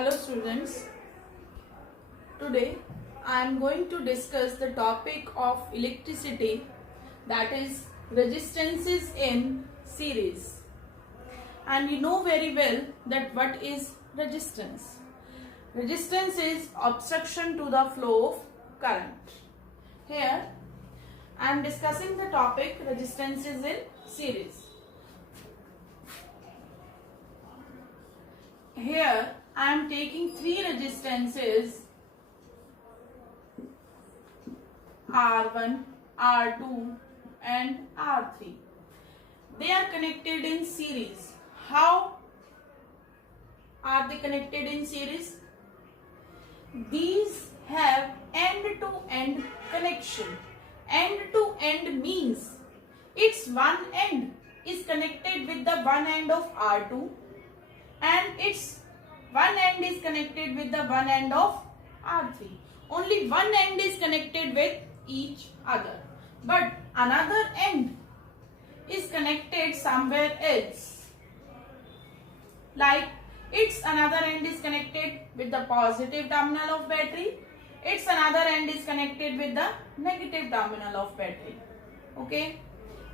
Hello students, today I am going to discuss the topic of electricity, that is resistances in series. And you know very well that what is resistance. Resistance is obstruction to the flow of current. Here I am discussing the topic resistances in series. Here I am taking three resistances R1, R2 and R3. They are connected in series. How are they connected in series? These have end-to-end connection. End-to-end means its one end is connected with the one end of R2 and its one end is connected with the one end of R3. Only one end is connected with each other, but another end is connected somewhere else. Like its another end is connected with the positive terminal of battery, its another end is connected with the negative terminal of battery. Okay,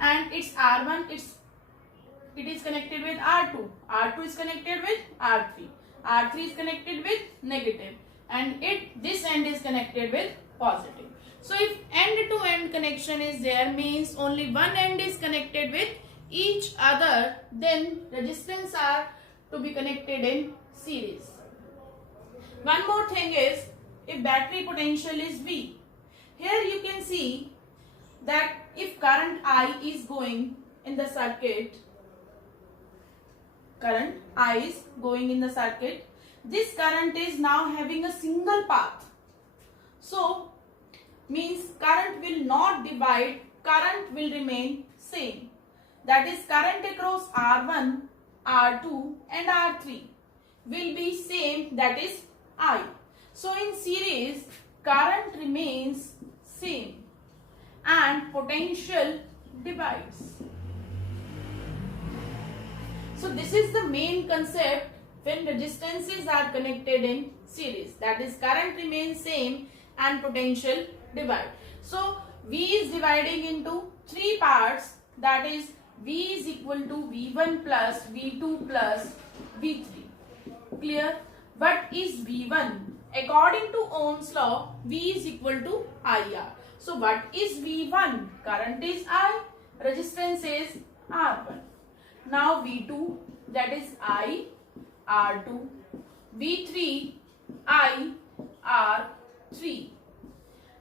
and its R1 it is connected with R2, R2 is connected with R3, R3 is connected with negative, and this end is connected with positive. So if end to end connection is there, means only one end is connected with each other, then resistance are to be connected in series. One more thing is, if battery potential is V, here you can see that if current I is going in the circuit, this current is now having a single path. So means current will not divide, current will remain same. That is, current across R1, R2 and R3 will be same, that is I. So in series, current remains same and potential divides. So this is the main concept when resistances are connected in series, that is current remains same and potential divide. So V is dividing into three parts, that is V is equal to V1 plus V2 plus V3. Clear? What is V1? According to Ohm's law, V is equal to IR. So what is V1? Current is I, resistance is R1. Now V2, that is I, R2, V3, I, R3.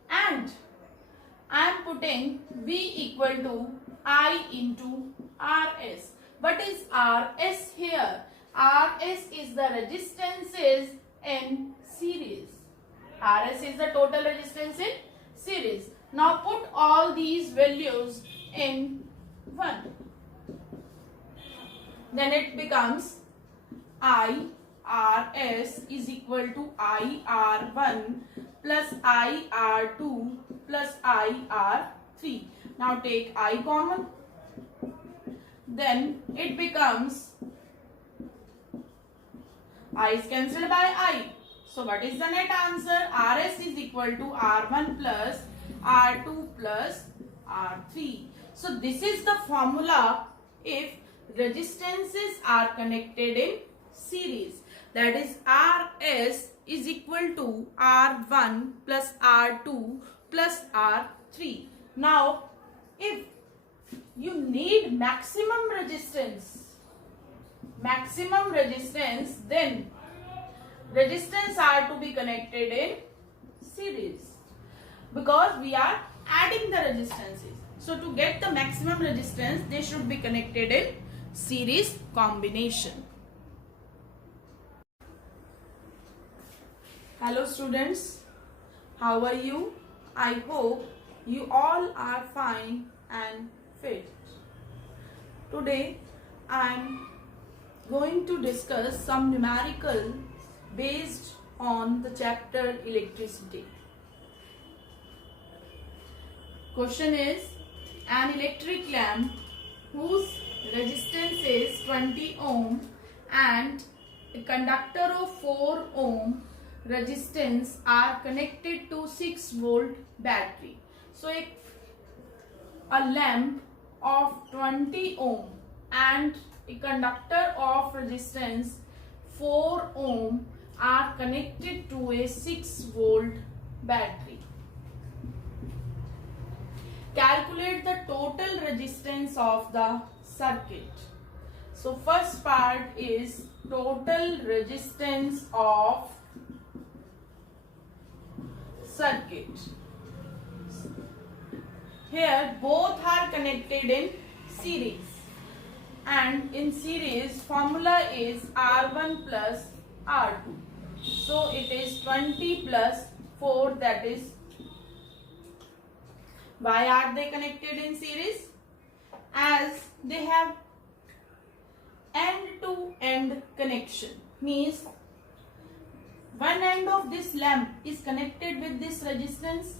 And I am putting V equal to I into RS. What is RS here? RS is the resistances in series. RS is the total resistance in series. Now put all these values in 1. Then it becomes IRS is equal to IR1 plus IR2 plus IR3. Now take I common. Then it becomes I is cancelled by I. So what is the net answer? RS is equal to R1 plus R2 plus R3. So this is the formula if resistances are connected in series. That is RS is equal to R1 plus R2 plus R3. Now if you need maximum resistance, then resistance are to be connected in series, because we are adding the resistances. So to get the maximum resistance, they should be connected in series combination. Hello students, how are you? I hope you all are fine and fit. Today I am going to discuss some numerical based on the chapter electricity. Question is, an electric lamp whose resistance is 20 ohm and a conductor of 4 ohm resistance are connected to 6 volt battery. So a lamp of 20 ohm and a conductor of resistance 4 ohm are connected to a 6 volt battery. Calculate the total resistance of the circuit. So first part is total resistance of circuit. Here both are connected in series, and in series formula is R1 plus R2. So it is 20 plus 4, that is. Why are they connected in series? As they have end-to-end connection, means one end of this lamp is connected with this resistance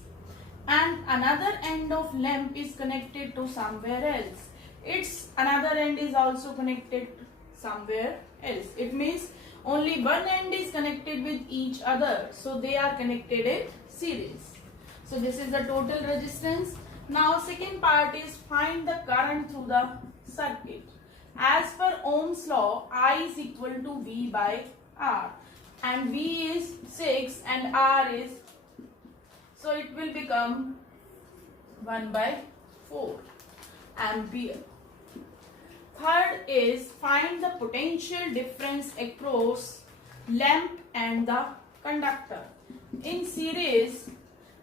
and another end of lamp is connected to somewhere else. Its another end is also connected somewhere else. It means only one end is connected with each other, so they are connected in series. So this is the total resistance. Now second part is find the current through the circuit. As per Ohm's law, I is equal to V by R, and V is 6 and R is, so it will become 1 by 4 ampere. Third is find the potential difference across lamp and the conductor. In series,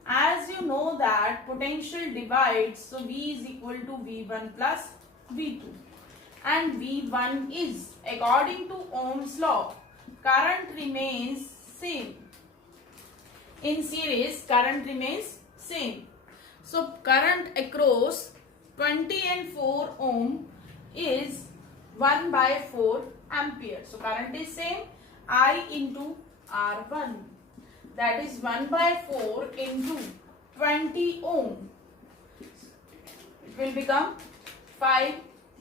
as you know that potential divides, so V is equal to V1 plus V2, and V1 is, according to Ohm's law, current remains same. In series, current remains same. So current across 20 and 4 ohm is 1 by 4 ampere. So current is same, I into R1, that is 1 by 4 into 20 ohm. It will become 5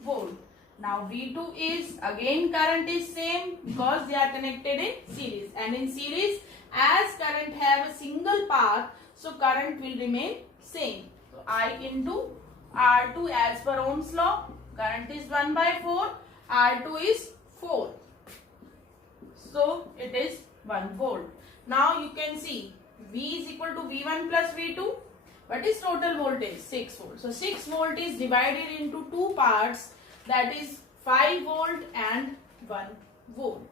volt. Now V2 is, again current is same because they are connected in series, and in series as current have a single path, so current will remain same. So I into R2 as per Ohm's law, current is 1 by 4, R2 is 4. So it is 1 volt. Now you can see V is equal to V1 plus V2. What is total voltage? 6 volt. So 6 volt is divided into two parts, that is 5 volt and 1 volt.